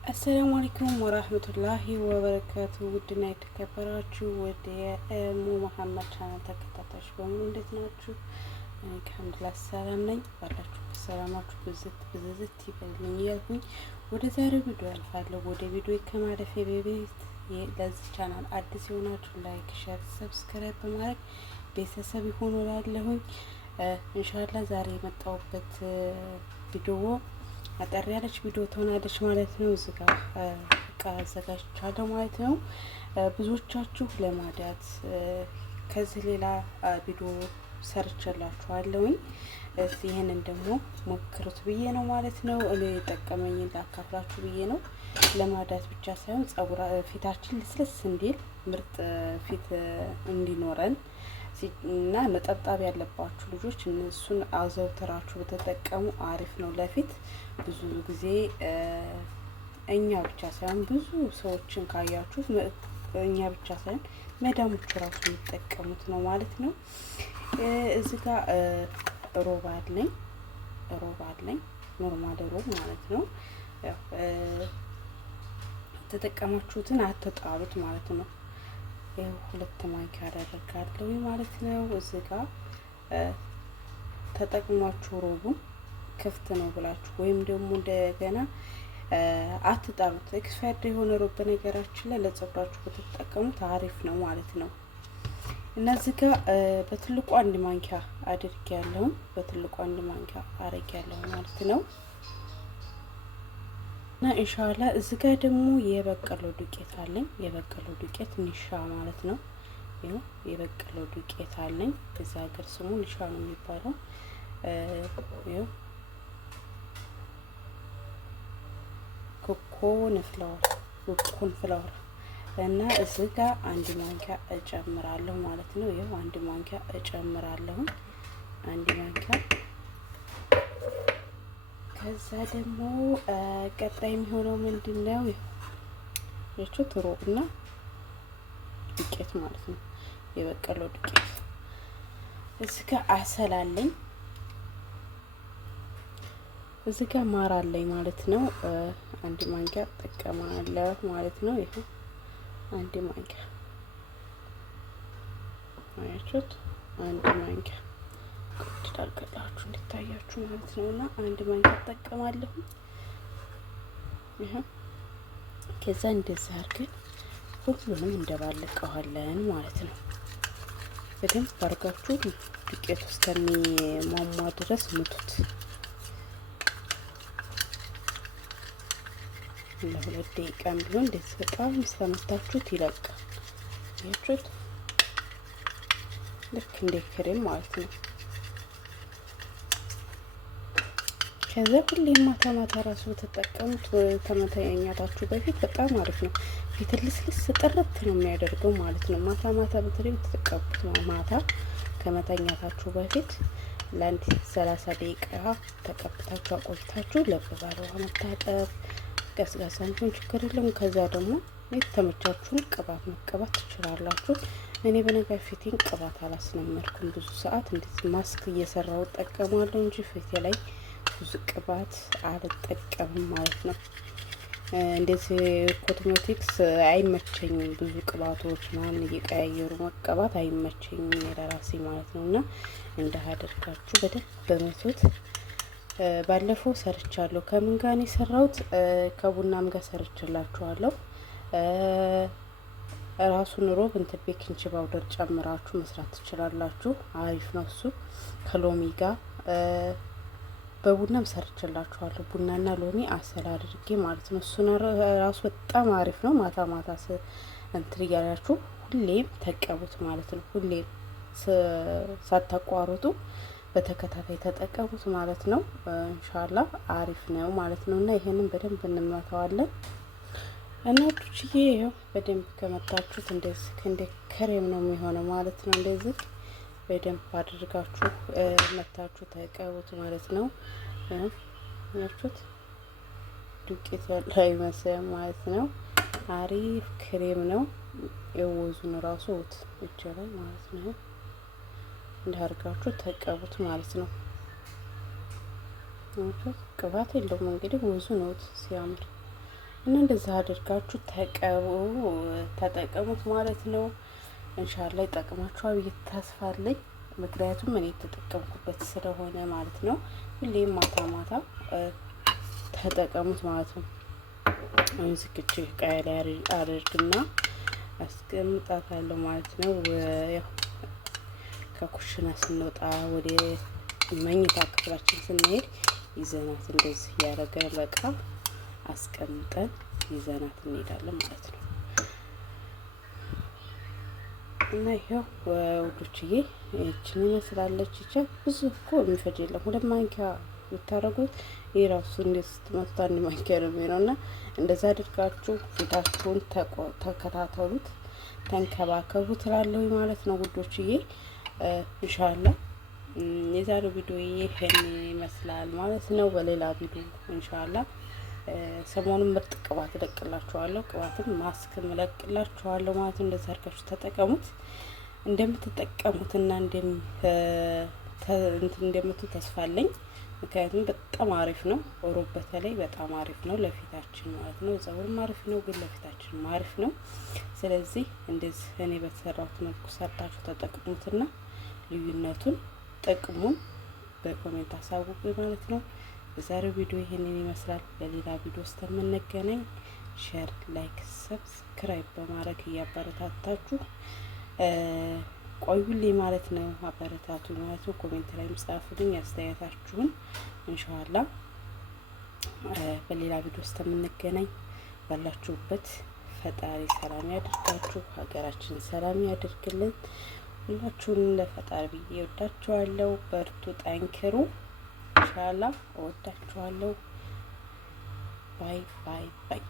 አሰላሙ አለይኩም ወራህመቱላሂ ወበረካቱ። ውድና የተከበራችሁ ወደ የሙ መሐመድ ቻናል ተከታታዮች በሙሉ እንዴት ናችሁ? አልሐምዱሊላህ ሰላም ነኝ። ባላችሁ ሰላማችሁ ብዝት ይበልልኝ እያልኩኝ ወደ ዛሬው ቪዲዮ አልፋለሁ። ወደ ቪዲዮ ከማለፌ በፊት ለዚህ ቻናል አዲስ የሆናችሁ ላይክ፣ ሼር፣ ሰብስክራይብ በማድረግ ቤተሰብ ይሁኑ እላለሁኝ። ኢንሻአላህ ዛሬ የመጣሁበት ቪዲዮ አጠር ያለች ቪዲዮ ትሆናለች ማለት ነው። እዚህ ጋር እቃ አዘጋጅቻለሁ ማለት ነው። ብዙዎቻችሁ ለማዳት ከዚህ ሌላ ቪዲዮ ሰርቼላችኋለሁኝ። ይህንን ደግሞ ሞክሩት ብዬ ነው ማለት ነው። እኔ የጠቀመኝን ላካፍላችሁ ብዬ ነው። ለማዳት ብቻ ሳይሆን ፊታችን ልስልስ እንዲል ምርጥ ፊት እንዲኖረን እና ነጠብጣብ ያለባችሁ ልጆች እነሱን አዘውትራችሁ በተጠቀሙ አሪፍ ነው ለፊት። ብዙ ጊዜ እኛ ብቻ ሳይሆን ብዙ ሰዎችን ካያችሁ እኛ ብቻ ሳይሆን መዳሞቹ ራሱ የሚጠቀሙት ነው ማለት ነው። እዚህ ጋር ሮብ አለኝ ኖርማል ሮብ ማለት ነው። ያው ተጠቀማችሁትን አትጣሉት ማለት ነው። ይሄው 2 ማንኪያ አደርጋለሁ ማለት ነው። እዚህ ጋር ተጠቅሟችሁ ሮቡን ክፍት ነው ብላችሁ ወይም ደግሞ እንደገና አትጣሉት። ኤክስፓየርድ የሆነ ሮብ በነገራችን ላይ ለጸጉራችሁ ብትጠቀሙት አሪፍ ነው ማለት ነው። እና እዚህ ጋር በትልቁ 1 ማንኪያ አድርጌያለሁ። በትልቁ 1 ማንኪያ አድርጌያለሁ ማለት ነው። እና ኢንሻአላህ እዚህ ጋር ደግሞ የበቀሎ ዱቄት አለኝ። የበቀሎ ዱቄት ኒሻ ማለት ነው። ይኸው የበቀሎ ዱቄት አለኝ። በዛ ሀገር ስሙ ኒሻ ነው የሚባለው። ይኸው ኮኮን ፍላወር እና እዚህ ጋር 1 ማንኪያ እጨምራለሁ ማለት ነው። ይኸው 1 ማንኪያ እጨምራለሁ። 1 ማንኪያ ከዛ ደግሞ ቀጣይ የሚሆነው ምንድነው? የቹት ሮብና ዱቄት ማለት ነው። የበቀሎ ዱቄት እዚህ ጋር አሰላለኝ። እዚህ ጋር ማር አለኝ ማለት ነው። 1 ማንኪያ እጠቀማለሁ ማለት ነው። ይሄ 1 ማንኪያ አያችሁት? 1 ማንኪያ ታልከላችሁ እንድታያችሁ ማለት ነውና 1 ማንኪያ እጠቀማለሁ። ይሄ ከዛ እንደዚህ አድርገን ሁሉንም እንደባለቀዋለን ማለት ነው። በደንብ አድርጋችሁ ዱቄት ውስጥ እስከሚሟሟ ድረስ ምቱት። ለ2 ደቂቃ ቢሆን እንደዚህ በጣም ስለመታችሁት ይለቃል። ያችሁት ልክ እንደ ክሬም ማለት ነው። ከዛ ሁሌ ማታ ራሱ ተጠቀሙት። ከመተኛታችሁ በፊት በጣም አሪፍ ነው። ፊት ልስልስ ጥርት ነው የሚያደርገው ማለት ነው። ማታ በተለይ ተጠቀሙት። ማታ ከመተኛታችሁ በፊት ለአንድ 30 ደቂቃ ተቀብታችሁ አቆይታችሁ ለብ ባለ ውሃ መታጠብ፣ ቀዝቃዛ እንኳን ችግር የለውም። ከዛ ደግሞ የተመቻችሁን ቅባት መቀባት ትችላላችሁ። እኔ በነገር ፊቴን ቅባት አላስለመድኩም። ብዙ ሰዓት እንደዚህ ማስክ እየሰራው እጠቀማለሁ እንጂ ፊቴ ላይ ብዙ ቅባት አልጠቀምም ማለት ነው። እንደዚህ ኮስሞቲክስ አይመቸኝም። ብዙ ቅባቶች ምናምን እየቀያየሩ መቀባት አይመቸኝም ለራሴ ማለት ነው። እና እንዳደርጋችሁ በደንብ በመቶት ባለፈው ሰርቻለሁ። ከምን ጋር ነው የሰራሁት? ከቡናም ጋር ሰርችላችኋለሁ። ራሱን ሮብ እንትን ቤኪንግ ፓውደር ጨምራችሁ መስራት ትችላላችሁ። አሪፍ ነው እሱ። ከሎሚ ጋር በቡናም ሰርችላችኋለሁ። ቡናና ሎሚ አሰላ አድርጌ ማለት ነው። እሱን ራሱ በጣም አሪፍ ነው። ማታ እንትን እያላችሁ ሁሌም ተቀቡት ማለት ነው። ሁሌም ሳታቋርጡ በተከታታይ ተጠቀሙት ማለት ነው። ኢንሻአላህ አሪፍ ነው ማለት ነው። እና ይሄንን በደንብ እንመታዋለን እና ዱችዬ ይሄው በደንብ ከመታችሁት እንደዚህ እንደ ክሬም ነው የሚሆነው ማለት ነው። እንደዚህ በደንብ አድርጋችሁ መታችሁ ተቀቡት ማለት ነው። ያችሁት ዱቄት ያለው አይመስልም ማለት ነው። አሪፍ ክሬም ነው። የወዙን ራሱ ወጥ ይችላል ማለት ነው። እንዳርጋችሁ ተቀቡት ማለት ነው። ቅባት የለውም እንግዲህ ወዙ ነው ሲያምር እና እንደዛ አድርጋችሁ ተጠቀሙት ማለት ነው። ኢንሻአላህ ይጠቅማችኋል ብዬ ተስፋ አለኝ። ምክንያቱም እኔ የተጠቀምኩበት ስለሆነ ማለት ነው። ሁሌም ማታ ማታ ተጠቀሙት ማለት ነው። አሁን ዝግጅ ቃያ ላይ አድርግና አስቀምጣታለሁ ማለት ነው። ያው ከኩሽና ስንወጣ ወደ መኝታ ክፍላችን ስንሄድ ይዘናት እንደዚህ ያደረገን በቃ አስቀምጠን ይዘናት እንሄዳለን ማለት ነው። እና ይሄው ውዶችዬ ይህችን ይመስላለች። ይቻ ብዙ እኮ የሚፈጅ የለም። 2 ማንኪያ ብታረጉት ይህ ራሱ እንዴት ስትመቱት 1 ማንኪያ ነው የሚሆነው። እና እንደዛ አድርጋችሁ ፊታችሁን ተከታተሉት፣ ተንከባከቡ ትላለሁ ማለት ነው ውዶችዬ። ኢንሻአላህ የዛሬው ቪዲዮ ይሄን ይመስላል ማለት ነው። በሌላ ቪዲዮ ኢንሻአላህ ሰሞኑን ምርጥ ቅባት እለቅላችኋለሁ፣ ቅባትም ማስክም እለቅላችኋለሁ ማለት ነው። እንደዛ አድርጋችሁ ተጠቀሙት። እንደምትጠቀሙትና እንደምቱ ተስፋ አለኝ። ምክንያቱም በጣም አሪፍ ነው። ሮብ በተለይ በጣም አሪፍ ነው ለፊታችን ማለት ነው። ፀጉርም አሪፍ ነው፣ ግን ለፊታችንም አሪፍ ነው። ስለዚህ እንደዚህ እኔ በተሰራሁት መልኩ ሰርታችሁ ተጠቅሙትና ልዩነቱን ጥቅሙን በኮሜንት አሳውቁኝ ማለት ነው። የዛሬው ቪዲዮ ይሄንን ይመስላል። በሌላ ቪዲዮ ውስጥ የምንገናኝ። ሼር፣ ላይክ፣ ሰብስክራይብ በማድረግ እያበረታታችሁ ቆዩልኝ ማለት ነው። አበረታቱ ማለት ነው። ኮሜንት ላይ ጻፉልኝ አስተያየታችሁን። ኢንሻአላህ በሌላ ቪዲዮ ውስጥ የምንገናኝ። ባላችሁበት ፈጣሪ ሰላም ያድርጋችሁ፣ ሀገራችን ሰላም ያድርግልን። ሁላችሁንም ለፈጣሪ ብዬ እወዳችኋለሁ። በርቱ፣ ጠንክሩ። ኢንሻአላህ እወዳችኋለሁ። ባይ ባይ ባይ።